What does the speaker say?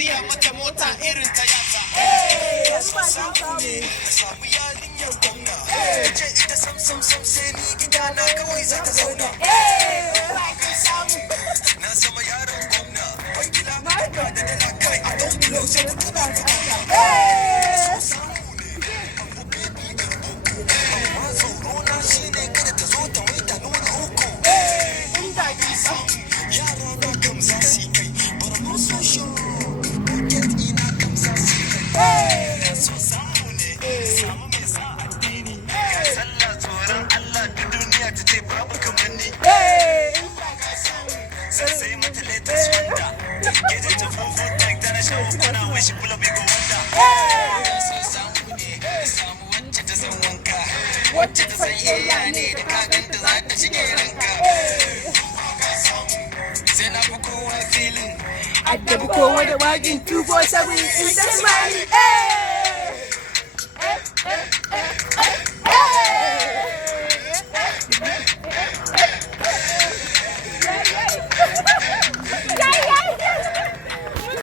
siya mata mota irin Toyota. Samu ne ka samu yarinyar gwamna. Ce ita sam sai ni gida na kawai za ka zauna. Na zama yaron gwamna. Wangila da dala kai a don bilo sai ku tuna ka auna. Samu ne abu baby ɗan boko. Amma tsoro na shine kada ta zo ta mai ta nuna uku. Yara na kam za su kai, but I'm not so sure. Get ina kam za su kai. Na so samu ne, samu mai sa addini. Sallah tsoron Allah da duniya ta ce babu kamar ni. Sai mata latest wanda. Gejin ta fufu tank tana shan kuna wishi kula bai go wanda. Na so samu ne, samu wacce ta san wanka. Wacce ta san iya ne da kaganta za ta shige ranka. Sai na fi kowa filin. Addabi kowa da wagin 247 in the smiley.